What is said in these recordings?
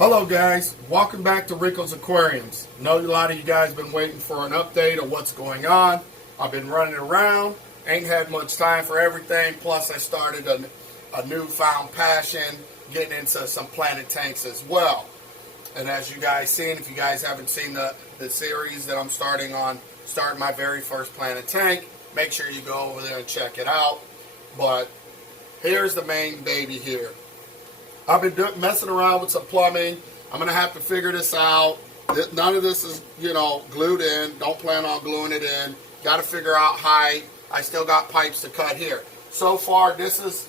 Hello guys, welcome back to Rico's Aquariums. I know a lot of you guys have been waiting for an update of what's going on. I've been running around, ain't had much time for everything, plus I started a newfound passion getting into some planet tanks as well. And as you guys seen, if you guys haven't seen the series that I'm starting my very first planet tank, make sure you go over there and check it out. But here's the main baby here. I've been messing around with some plumbing. I'm going to have to figure this out. None of this is, glued in. Don't plan on gluing it in. Got to figure out height. I still got pipes to cut here. So far, this is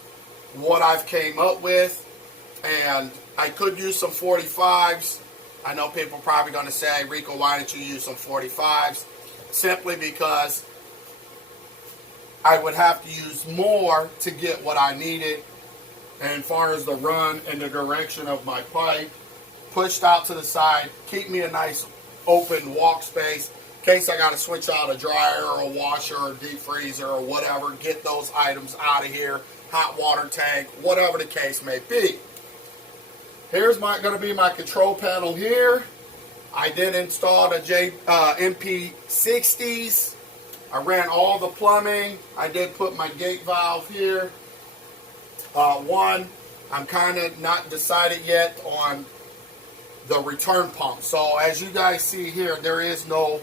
what I've came up with. And I could use some 45s. I know people are probably going to say, Rico, why don't you use some 45s? Simply because I would have to use more to get what I needed. And as far as the run and the direction of my pipe, pushed out to the side, keep me a nice open walk space in case I got to switch out a dryer or a washer or a deep freezer or whatever, get those items out of here, hot water tank, whatever the case may be. Here's going to be my control panel here. I did install the MP60s. I ran all the plumbing. I did put my gate valve here. I'm kind of not decided yet on the return pump. So as you guys see here, there is no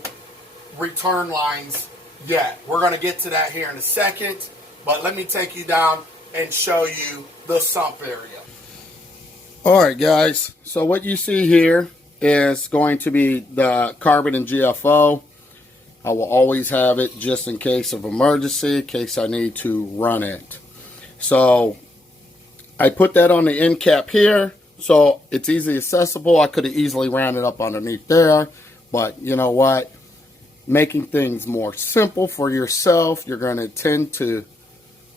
return lines yet. We're going to get to that here in a second. But let me take you down and show you the sump area. Alright guys, so what you see here is going to be the carbon and GFO. I will always have it just in case of emergency, in case I need to run it. So I put that on the end cap here, so it's easily accessible. I could have easily ran it up underneath there, but you know what? Making things more simple for yourself, you're going to tend to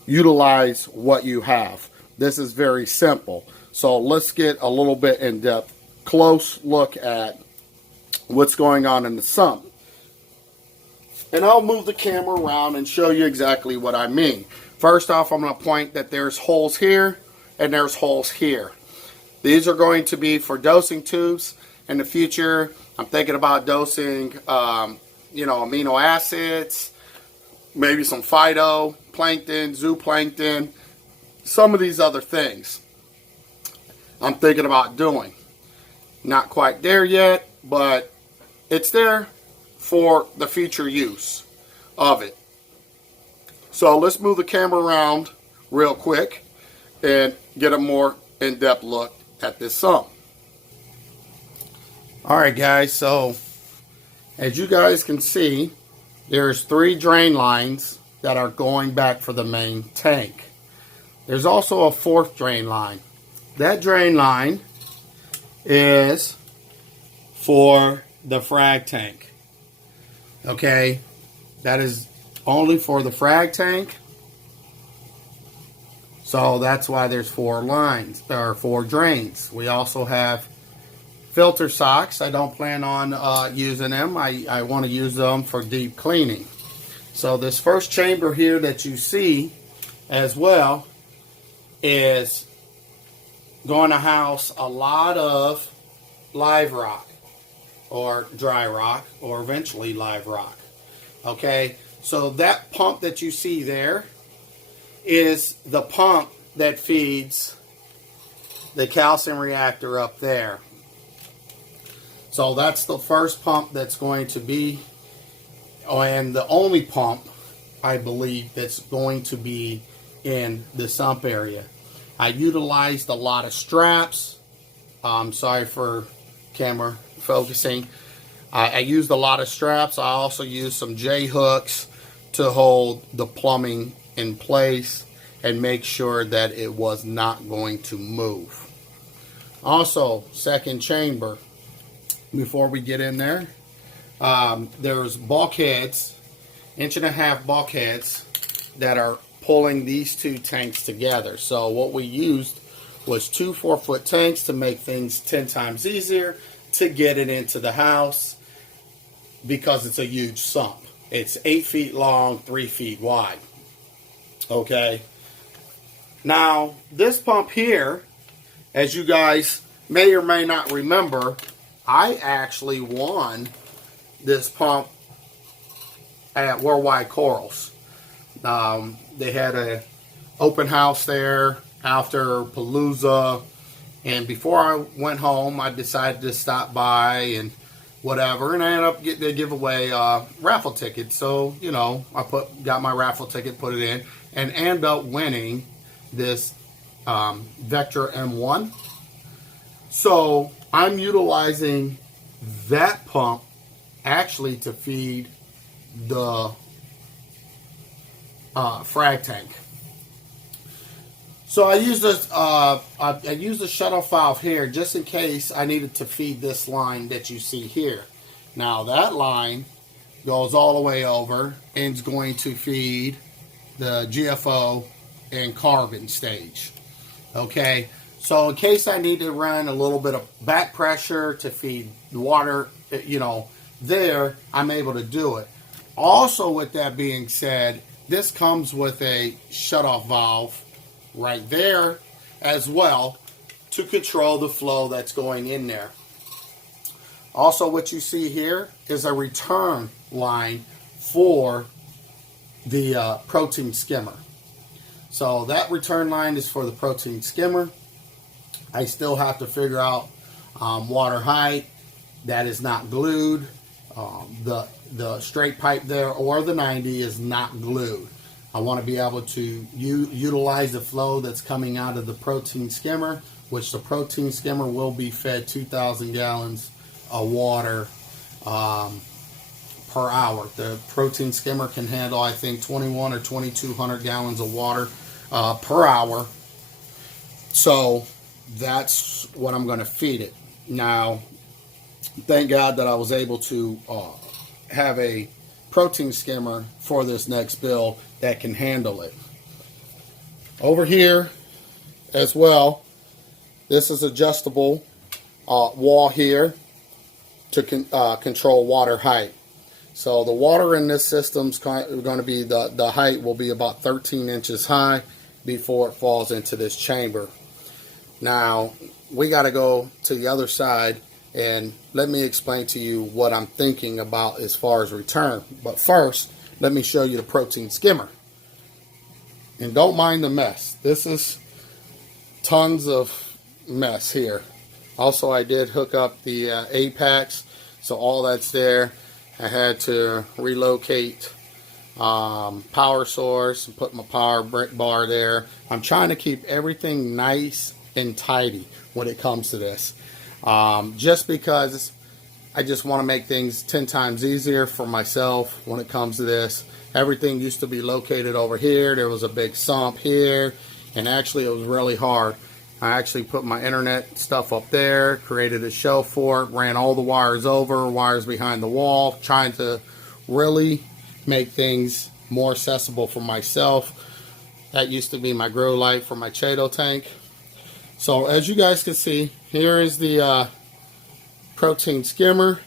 utilize what you have. This is very simple. So let's get a little bit in depth, close look at what's going on in the sump. And I'll move the camera around and show you exactly what I mean. First off, I'm going to point that there's holes here and there's holes here. These are going to be for dosing tubes. In the future, I'm thinking about dosing, amino acids, maybe some phytoplankton, zooplankton, some of these other things I'm thinking about doing. Not quite there yet, but it's there for the future use of it. So let's move the camera around real quick and get a more in-depth look at this sump. Alright guys, so as you guys can see, there's 3 drain lines that are going back for the main tank. There's also a 4th drain line. That drain line is for the frag tank. Okay, that is only for the frag tank. So that's why there's 4 lines, or 4 drains. We also have filter socks. I don't plan on using them. I want to use them for deep cleaning. So this first chamber here that you see as well is going to house a lot of live rock or dry rock or eventually live rock. Okay, so that pump that you see there is the pump that feeds the calcium reactor up there. So that's the first pump that's going to be, and the only pump, I believe, that's going to be in the sump area. I utilized a lot of straps. Sorry for camera focusing. I used a lot of straps. I also used some J-hooks to hold the plumbing in place and make sure that it was not going to move. Also, second chamber, before we get in there, there's bulkheads, 1.5-inch bulkheads that are pulling these 2 tanks together. So what we used was 2 4-foot tanks to make things 10 times easier to get it into the house because it's a huge sump. It's 8 feet long, 3 feet wide. Okay. Now, this pump here, as you guys may or may not remember, I actually won this pump at Worldwide Corals. They had a open house there after Palooza, and before I went home, I decided to stop by and whatever, and I ended up getting to give away raffle tickets. So, you know, I got my raffle ticket, put it in, and ended up winning this Vector M1. So I'm utilizing that pump actually to feed the frag tank. So I used I used a shutoff valve here just in case I needed to feed this line that you see here. Now that line goes all the way over and is going to feed the GFO and carbon stage. Okay, so in case I need to run a little bit of back pressure to feed the water, you know, there, I'm able to do it. Also, with that being said, this comes with a shutoff valve right there as well to control the flow that's going in there. Also, what you see here is a return line for the protein skimmer. So that return line is for the protein skimmer. I still have to figure out water height. That is not glued. The straight pipe there or the 90 is not glued. I want to be able to utilize the flow that's coming out of the protein skimmer, which the protein skimmer will be fed 2,000 gallons of water per hour. The protein skimmer can handle, I think, 21 or 2,200 gallons of water per hour. So that's what I'm going to feed it. Now, thank God that I was able to have a protein skimmer for this next build that can handle it. Over here as well, this is adjustable wall here to control water height. So the water in this system's going to be, the height will be about 13 inches high before it falls into this chamber. Now we got to go to the other side and let me explain to you what I'm thinking about as far as return. But first, let me show you the protein skimmer. And don't mind the mess. This is tons of mess here. Also, I did hook up the Apex, so all that's there. I had to relocate power source and put my power bar there. I'm trying to keep everything nice and tidy when it comes to this. Just because I just want to make things 10 times easier for myself when it comes to this. Everything used to be located over here. There was a big sump here, and actually it was really hard. I actually put my internet stuff up there, created a shelf for it, ran all the wires over, wires behind the wall, trying to really make things more accessible for myself. That used to be my grow light for my Chaeto tank. So as you guys can see, here is the protein skimmer.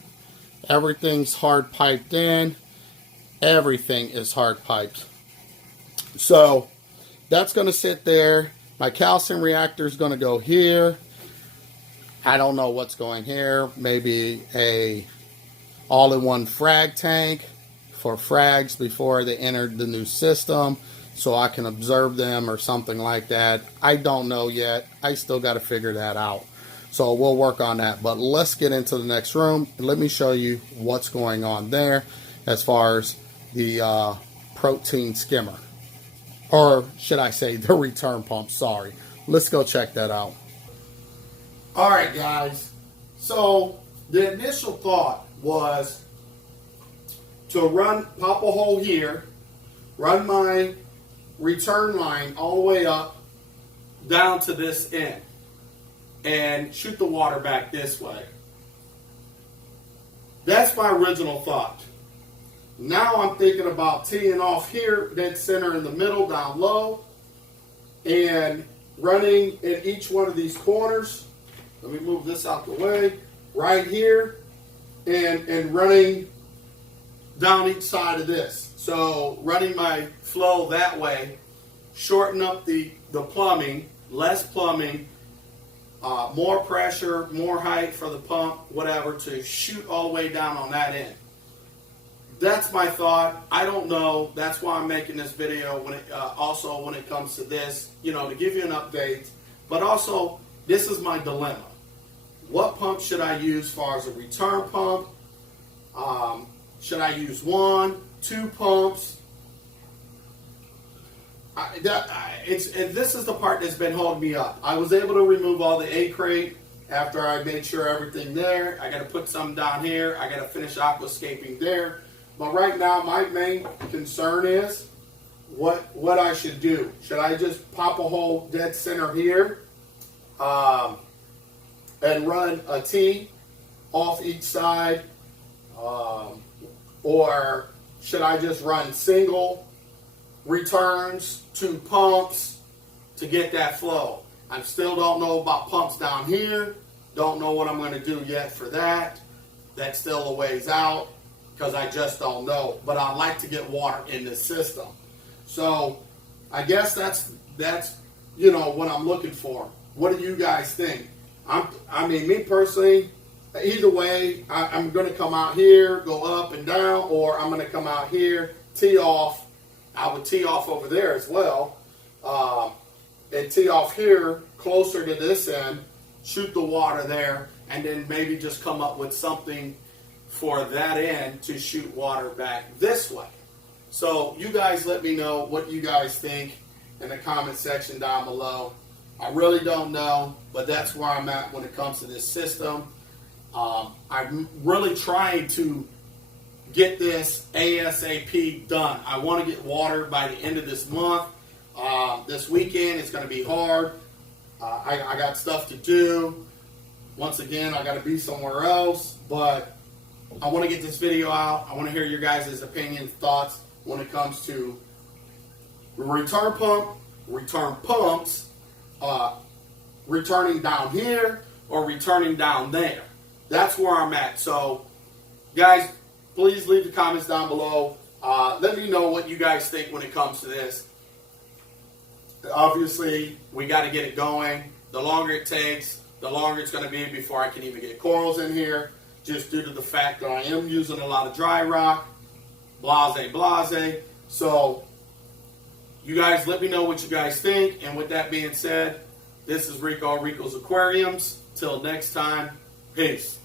Everything's hard piped in. Everything is hard piped. So that's going to sit there. My calcium reactor is going to go here. I don't know what's going here. Maybe a all-in-one frag tank for frags before they entered the new system, so I can observe them or something like that. I don't know yet. I still got to figure that out. So we'll work on that. But let's get into the next room and let me show you what's going on there as far as the protein skimmer. Or should I say the return pump, sorry. Let's go check that out. Alright guys, so the initial thought was to pop a hole here, run my return line all the way up down to this end, and shoot the water back this way. That's my original thought. Now I'm thinking about teeing off here, dead center in the middle, down low, and running in each one of these corners. Let me move this out the way. Right here, and running down each side of this. So running my flow that way, shorten up the plumbing, less plumbing, more pressure, more height for the pump, whatever, to shoot all the way down on that end. That's my thought. I don't know. That's why I'm making this video. Also, when it comes to this, to give you an update. But also, this is my dilemma. What pump should I use as far as a return pump? Should I use 1, 2 pumps? This is the part that's been holding me up. I was able to remove all the A crate after I made sure everything there. I got to put some down here. I got to finish aquascaping there. But right now, my main concern is what I should do. Should I just pop a hole dead center here and run a T off each side? Or should I just run single returns, 2 pumps to get that flow? I still don't know about pumps down here. Don't know what I'm going to do yet for that. That's still a ways out because I just don't know. But I'd like to get water in this system. So I guess that's what I'm looking for. What do you guys think? I mean, me personally, either way, I'm going to come out here, go up and down, or I'm going to come out here, tee off. I would tee off over there as well, and tee off here closer to this end, shoot the water there, and then maybe just come up with something for that end to shoot water back this way. So you guys let me know what you guys think in the comment section down below. I really don't know, but that's where I'm at when it comes to this system. I'm really trying to get this ASAP done. I want to get water by the end of this month. This weekend it's going to be hard. I got stuff to do. Once again, I got to be somewhere else, but I want to get this video out. I want to hear your guys' opinions, thoughts when it comes to return pump, return pumps, returning down here or returning down there. That's where I'm at. So, guys, please leave the comments down below. Let me know what you guys think when it comes to this. Obviously, we got to get it going. The longer it takes, the longer it's going to be before I can even get corals in here, just due to the fact that I am using a lot of dry rock, blase. So, you guys let me know what you guys think. And with that being said, this is Rico, Rico's Aquariums. Till next time, peace.